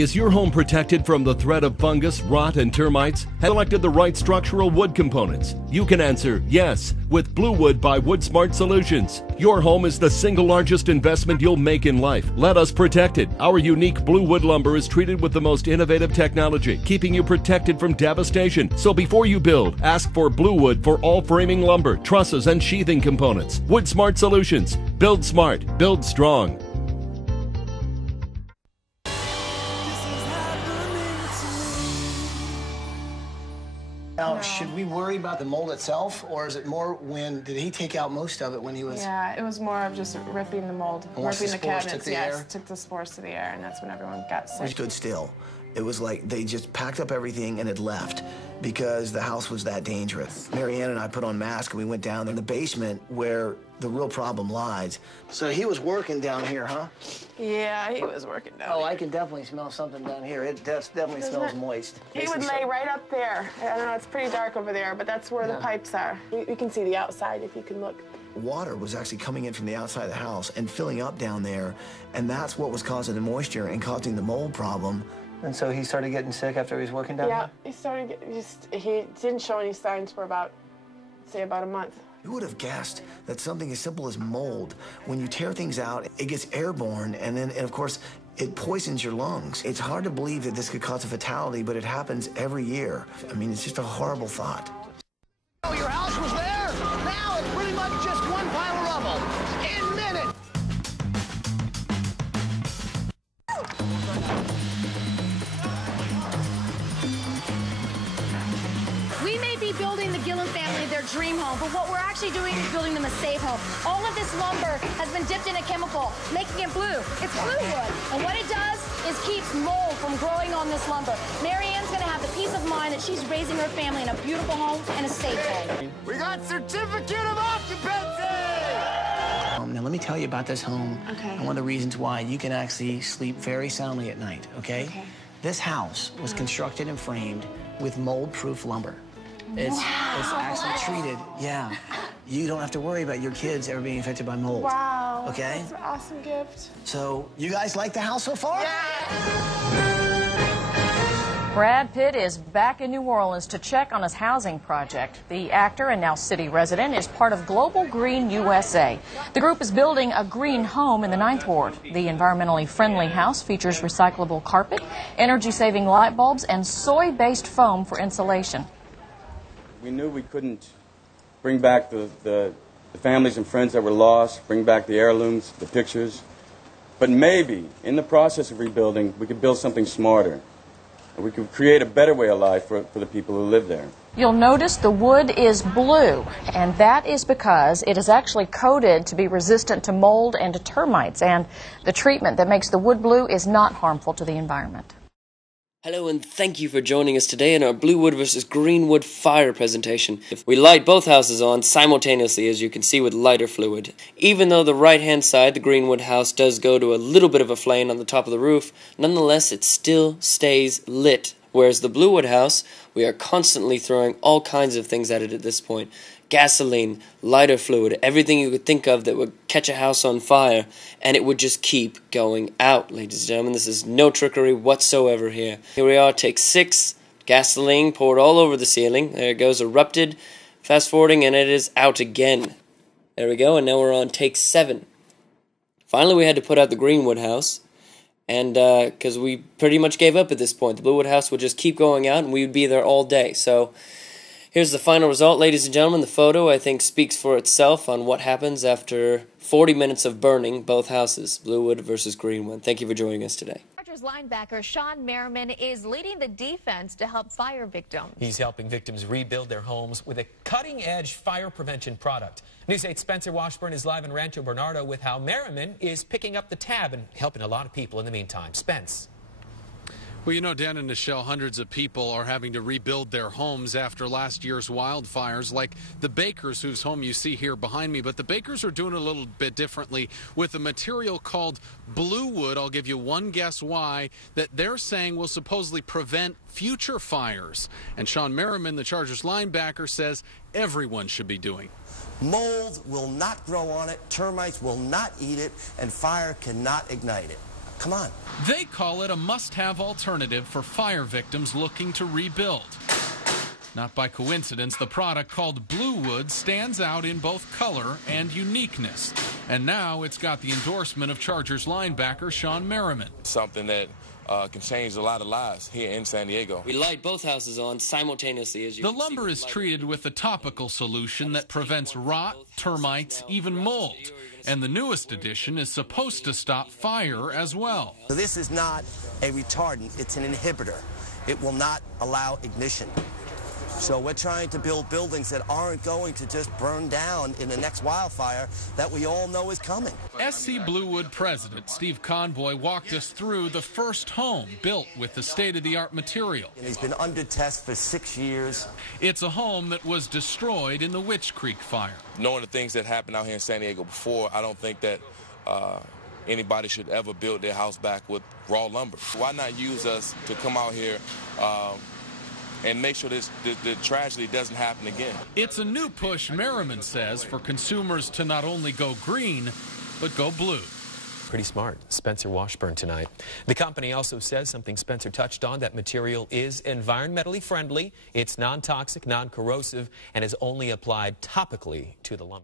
Is your home protected from the threat of fungus, rot, and termites? Have selected the right structural wood components? You can answer yes with Bluwood by WoodSmart Solutions. Your home is the single largest investment you'll make in life. Let us protect it. Our unique Bluwood lumber is treated with the most innovative technology, keeping you protected from devastation. So before you build, ask for Bluwood for all framing lumber, trusses, and sheathing components. WoodSmart Solutions. Build smart. Build strong. Now, should we worry about the mold itself, or is it more did he take out most of it when he was... Yeah, it was more of just ripping the mold, ripping the cabinets. Yes, took the spores to the air, and that's when everyone got sick. We stood still. It was like they just packed up everything and had left because the house was that dangerous. Marianne and I put on masks and we went down in the basement where the real problem lies. So he was working down here, huh? Yeah, he was working down here. I can definitely smell something down here. It definitely smells moist. He would lay right up there. I don't know, it's pretty dark over there, but that's where the pipes are. We can see the outside if you can look. Water was actually coming in from the outside of the house and filling up down there, and that's what was causing the moisture and causing the mold problem. And so he started getting sick after he was working down there? Yeah, he didn't show any signs for about a month. Who would have guessed that something as simple as mold, when you tear things out, it gets airborne, and of course, it poisons your lungs. It's hard to believe that this could cause a fatality, but it happens every year. I mean, it's just a horrible thought. Oh, your house was there. Now it's pretty much just one pile of rubble. In minutes. We may be building the Gillen family their dream home, but what we're actually doing is building them a safe home. All of this lumber has been dipped in a chemical, making it blue. It's Bluwood, and what it does is keeps mold from growing on this lumber. Marianne's gonna have the peace of mind that she's raising her family in a beautiful home and a safe home. We got certificate of occupancy! Now, let me tell you about this home. Okay. And one of the reasons why you can actually sleep very soundly at night, okay? This house was constructed and framed with mold-proof lumber. It's actually treated, yeah. You don't have to worry about your kids ever being affected by mold. Wow. Okay? That's an awesome gift. So, you guys like the house so far? Brad Pitt is back in New Orleans to check on his housing project. The actor and now city resident is part of Global Green USA. The group is building a green home in the 9th Ward. The environmentally friendly house features recyclable carpet, energy-saving light bulbs, and soy-based foam for insulation. We knew we couldn't bring back the families and friends that were lost, bring back the heirlooms, the pictures. But maybe, in the process of rebuilding, we could build something smarter. And we could create a better way of life for the people who live there. You'll notice the wood is blue, and that is because it is actually coated to be resistant to mold and to termites. And the treatment that makes the wood blue is not harmful to the environment. Hello and thank you for joining us today in our Bluewood versus Greenwood fire presentation. We light both houses on simultaneously, as you can see, with lighter fluid. Even though the right-hand side, the Greenwood house, does go to a little bit of a flame on the top of the roof, nonetheless it still stays lit. Whereas the Bluewood house, we are constantly throwing all kinds of things at it at this point. Gasoline, lighter fluid, everything you could think of that would catch a house on fire, and it would just keep going out, ladies and gentlemen. This is no trickery whatsoever here. Here we are, take 6, gasoline poured all over the ceiling. There it goes, erupted, fast forwarding, and it is out again. There we go, and now we're on take 7. Finally, we had to put out the Greenwood house, and because we pretty much gave up at this point. The Bluewood house would just keep going out, and we would be there all day. So here's the final result, ladies and gentlemen. The photo, I think, speaks for itself on what happens after 40 minutes of burning both houses, Bluewood versus Greenwood. Thank you for joining us today. Chargers linebacker Sean Merriman is leading the defense to help fire victims. He's helping victims rebuild their homes with a cutting-edge fire prevention product. News 8's Spencer Washburn is live in Rancho Bernardo with how Merriman is picking up the tab and helping a lot of people in the meantime. Spence. Well, you know, Dan and Nichelle, hundreds of people are having to rebuild their homes after last year's wildfires, like the Bakers, whose home you see here behind me. But the Bakers are doing a little bit differently with a material called Bluewood. I'll give you one guess why, that they're saying will supposedly prevent future fires. And Sean Merriman, the Chargers linebacker, says everyone should be doing. Mold will not grow on it, termites will not eat it, and fire cannot ignite it. Come on. They call it a must-have alternative for fire victims looking to rebuild. Not by coincidence, the product called Bluwood stands out in both color and uniqueness. And now it's got the endorsement of Chargers linebacker Sean Merriman. Something that can change a lot of lives here in San Diego. We light both houses on simultaneously as you The can see lumber with is lighter treated fluid. with a topical solution that prevents rot, termites, even mold. And the newest addition is supposed to stop fire as well. So this is not a retardant, it's an inhibitor. It will not allow ignition. So we're trying to build buildings that aren't going to just burn down in the next wildfire that we all know is coming. SC Bluwood president Steve Conboy walked us through the first home built with the state-of-the-art material. And he's been under test for 6 years. It's a home that was destroyed in the Witch Creek fire. Knowing the things that happened out here in San Diego before, I don't think that anybody should ever build their house back with raw lumber. Why not use us to come out here and make sure the tragedy doesn't happen again? It's a new push, Merriman says, for consumers to not only go green, but go blue. Pretty smart. Spencer Washburn tonight. The company also says something Spencer touched on, that material is environmentally friendly, it's non-toxic, non-corrosive, and is only applied topically to the lumber.